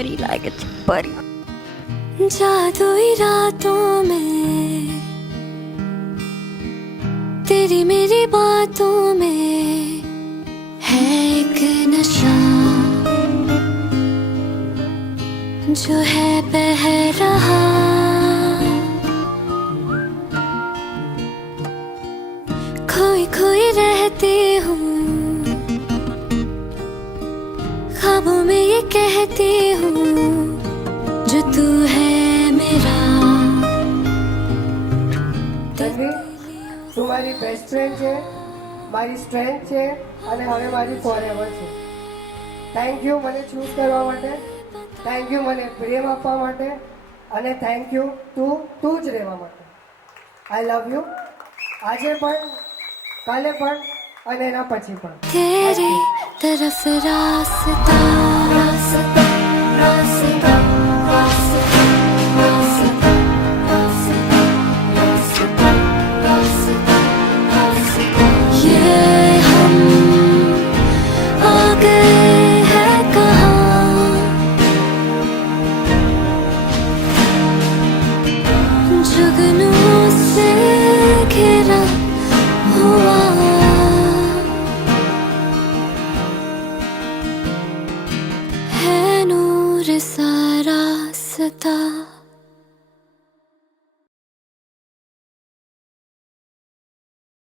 परी लागे छे परी। जादुई रातों में तेरी मेरी बातों में है एक नशा जो है बह रहा। खोई खोई रहती हूँ ख्वाबों में ये कहती हूँ जो तू है मेरा। તું મારી બેસ્ટ ફ્રેન્ડ છે, મારી સ્ટ્રેન્થ છે અને હવે મારી ફોરએવર છે. થેન્ક યુ મને ચૂઝ કરવા માટે, થેન્ક યુ મને પ્રેમ આપવા માટે અને થેન્ક યુ તું જ રહેવા માટે. આઈ લવ યુ આજે પણ, કાલે પણ અને એના પછી પણ. तेरी तरफ रास्ता रास्ता रास्ता रास्ता रास्ता रास्ता रास्ता रास्ता रास्ता ये हम आ गए हैं कहाँ जुगनू से घिरा हुआ है नूर सा रास्ता।